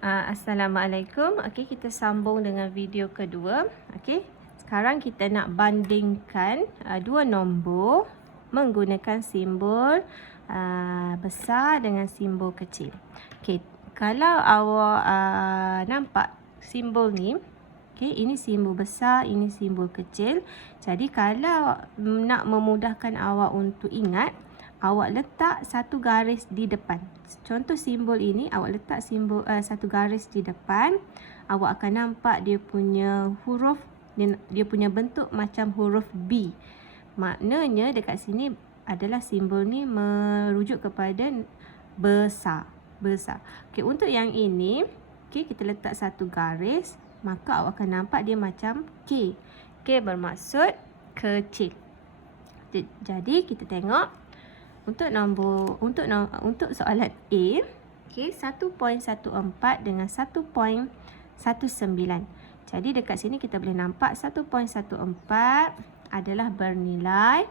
Assalamualaikum. Okey, kita sambung dengan video kedua. Okey, sekarang kita nak bandingkan dua nombor menggunakan simbol besar dengan simbol kecil. Okey, kalau awak nampak simbol ni, okey, ini simbol besar, ini simbol kecil. Jadi kalau nak memudahkan awak untuk ingat, awak letak satu garis di depan. Contoh simbol ini, awak letak simbol satu garis di depan. Awak akan nampak dia punya huruf, dia punya bentuk macam huruf B. Maknanya dekat sini adalah simbol ni merujuk kepada besar. Besar. Okey, untuk yang ini, okey, kita letak satu garis, maka awak akan nampak dia macam K. K bermaksud kecil. Jadi kita tengok untuk soalan A, okey, 1.14 dengan 1.19. Jadi dekat sini kita boleh nampak 1.14 adalah bernilai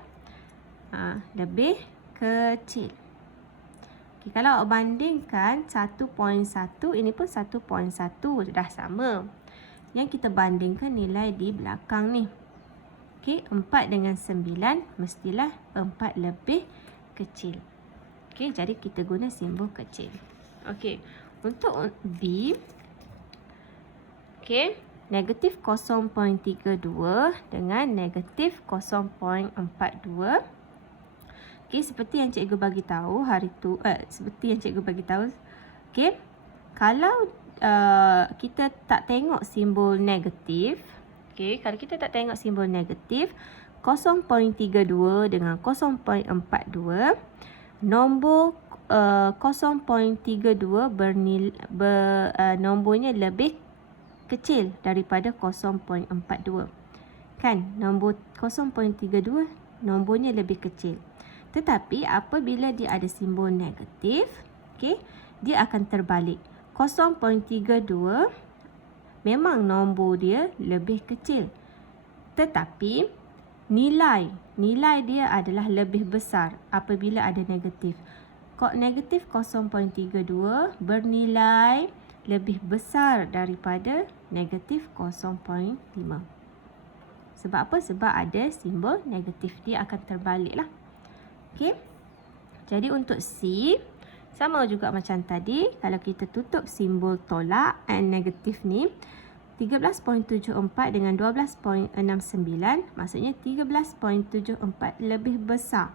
lebih kecil. Okay, kalau awak bandingkan 1.1, ini pun 1.1 dah sama. Yang kita bandingkan nilai di belakang ni. Okey, 4 dengan 9 mestilah 4 lebih kecil. Okey, jadi kita guna simbol kecil. Okey, untuk B, okey, negatif 0.32 dengan negatif 0.42. Okey, seperti yang cikgu bagi tahu okey, kalau kita tak tengok simbol negatif, okey, kalau kita tak tengok simbol negatif 0.32 dengan 0.42, nombor 0.32 nombornya lebih kecil daripada 0.42. Kan? Nombor 0.32 nombornya lebih kecil. Tetapi apabila dia ada simbol negatif, okey, dia akan terbalik. 0.32 memang nombor dia lebih kecil. Tetapi nilai dia adalah lebih besar apabila ada negatif. Negatif 0.32 bernilai lebih besar daripada negatif 0.5. Sebab apa? Sebab ada simbol negatif, dia akan terbalik lah. Okey. Jadi untuk C, sama juga macam tadi, kalau kita tutup simbol tolak and negatif ni, 13.74 dengan 12.69, maksudnya 13.74 lebih besar.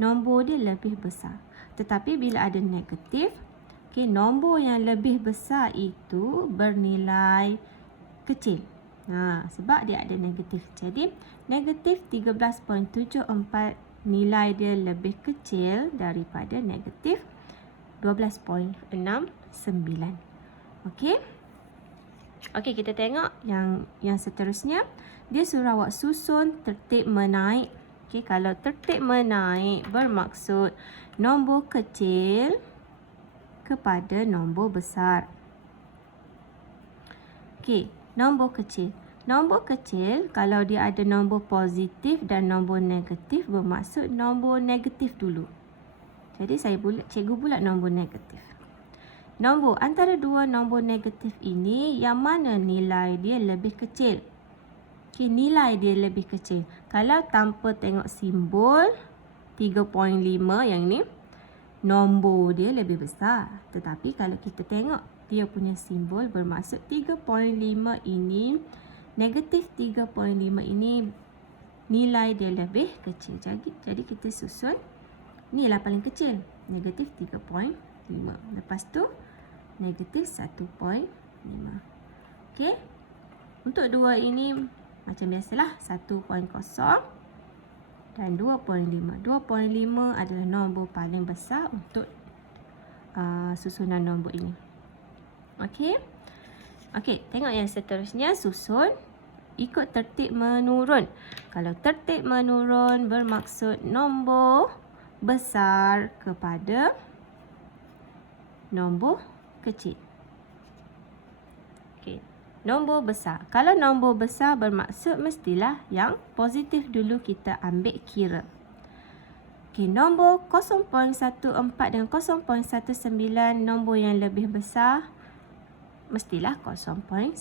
Nombor dia lebih besar. Tetapi bila ada negatif, okay, nombor yang lebih besar itu bernilai kecil. Sebab dia ada negatif. Jadi, negatif 13.74 nilai dia lebih kecil daripada negatif 12.69. Okey. Okey, kita tengok yang seterusnya. Dia suruh awak susun tertib menaik. Okey, kalau tertib menaik bermaksud nombor kecil kepada nombor besar. Okey, nombor kecil. Nombor kecil, kalau dia ada nombor positif dan nombor negatif, bermaksud nombor negatif dulu. Jadi cikgu bulat nombor negatif. Nombor antara dua nombor negatif ini, yang mana nilai dia lebih kecil? Okay, nilai dia lebih kecil. Kalau tanpa tengok simbol 3.5 yang ni, nombor dia lebih besar. Tetapi kalau kita tengok dia punya simbol, bermaksud 3.5 ini, negatif 3.5 ini nilai dia lebih kecil. Jadi kita susun inilah paling kecil, negatif 3.5. Lepas tu negatif 1.5. Okey. Untuk dua ini macam biasalah, 1.0 dan 2.5. 2.5 adalah nombor paling besar untuk susunan nombor ini. Okey. Okey, tengok yang seterusnya, susun ikut tertib menurun. Kalau tertib menurun bermaksud nombor besar kepada nombor kecil. Okey, nombor besar. Kalau nombor besar bermaksud mestilah yang positif dulu kita ambil kira. Okey, nombor 0.14 dan 0.19 nombor yang lebih besar. mestilah 0.9.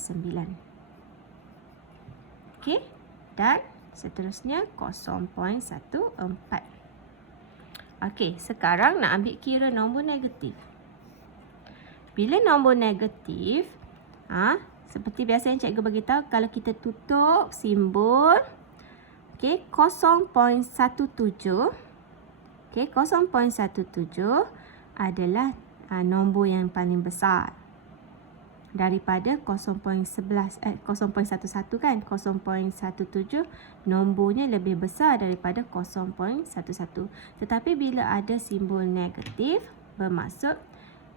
Okey, dan seterusnya 0.14. Okey, sekarang nak ambil kira nombor negatif. Bila nombor negatif, seperti biasa yang cikgu beritahu, kalau kita tutup simbol, okey, 0.17. Okey, 0.17 adalah nombor yang paling besar daripada 0.11 0.11 kan. 0.17 nombornya lebih besar daripada 0.11. Tetapi bila ada simbol negatif, bermaksud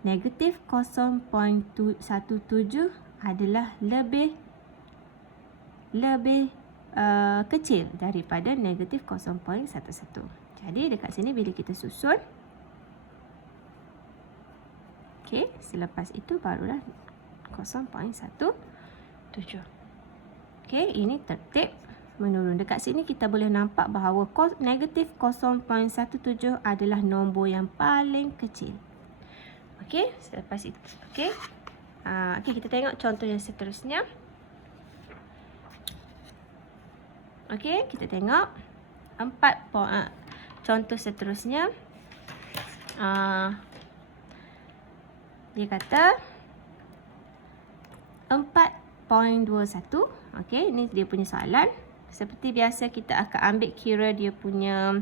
negatif 0.17 adalah lebih kecil daripada negatif 0.11. Jadi dekat sini bila kita susun, okey, selepas itu barulah 0.17. Okey, ini tertib menurun. Dekat sini kita boleh nampak bahawa negatif 0.17 adalah nombor yang paling kecil. Okey, selepas itu. Okey. Okey, kita tengok contoh yang seterusnya. Okey, kita tengok contoh seterusnya. Dia kata 4.21. Okey, ini dia punya soalan. Seperti biasa kita akan ambil kira dia punya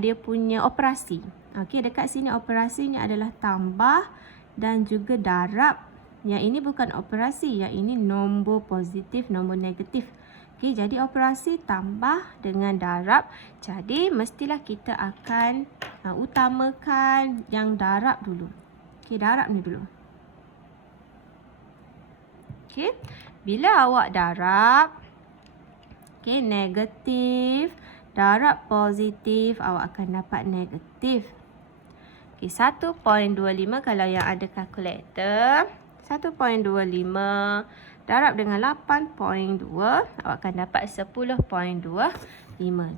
dia punya operasi. Okey, dekat sini operasinya adalah tambah dan juga darab. Yang ini bukan operasi, yang ini nombor positif, nombor negatif. Okey, jadi operasi tambah dengan darab. Jadi mestilah kita akan utamakan yang darab dulu. Okey, darab ni dulu. Okey, bila awak darab, okey, negatif darab positif, awak akan dapat negatif. Okey, 1.25 kalau yang ada kalkulator, 1.25 darab dengan 8.2, awak akan dapat 10.25.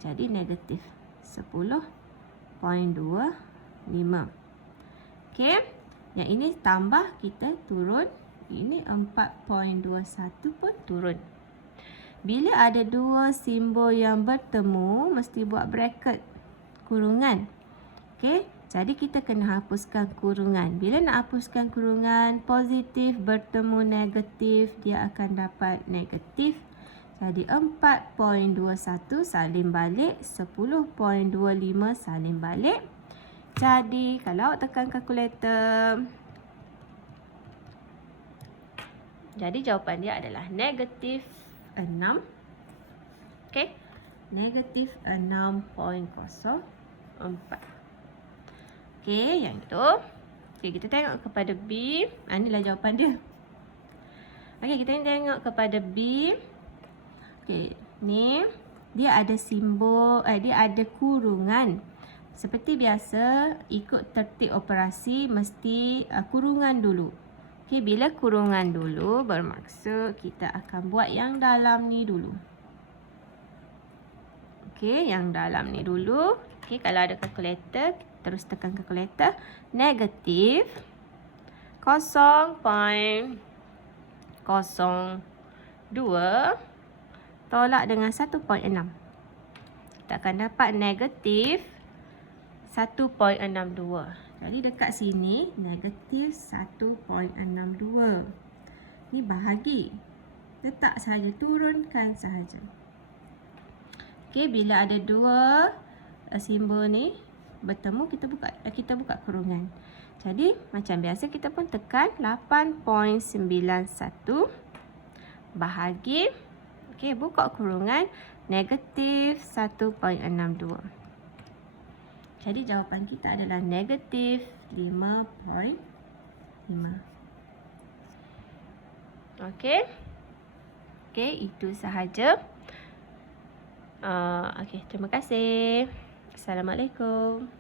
Jadi negatif 10.25. Okey, yang ini tambah, kita turun. Ini 4.21 pun turun. Bila ada dua simbol yang bertemu, mesti buat bracket, kurungan. Okey, jadi kita kena hapuskan kurungan. Bila nak hapuskan kurungan, positif bertemu negatif, dia akan dapat negatif. Jadi 4.21 salin balik, 10.25 salin balik. Jadi kalau awak tekan kalkulator, jadi jawapan dia adalah negatif 6. Okey, negatif 6.04. Okey, yang itu. Okey, kita tengok kepada B. Inilah jawapan dia. Okey, kita tengok kepada B. Okey, ni dia ada simbol, dia ada kurungan. Seperti biasa, ikut tertib operasi mesti kurungan dulu. Okey, bila kurungan dulu, bermaksud kita akan buat yang dalam ni dulu. Okey, yang dalam ni dulu. Okey, kalau ada kalkulator, terus tekan kalkulator. Negatif 0.02 tolak dengan 1.6. Kita akan dapat negatif 1.62. Jadi dekat sini negatif 1.62. Ni bahagi. Letak sahaja, turunkan sahaja. Okey, bila ada dua simbol ni bertemu, kita buka kurungan. Jadi macam biasa kita pun tekan 8.91 bahagi. Okey, buka kurungan negatif 1.62. Jadi jawapan kita adalah negatif 5.5. Okey. Okey, itu sahaja. Okey, terima kasih. Assalamualaikum.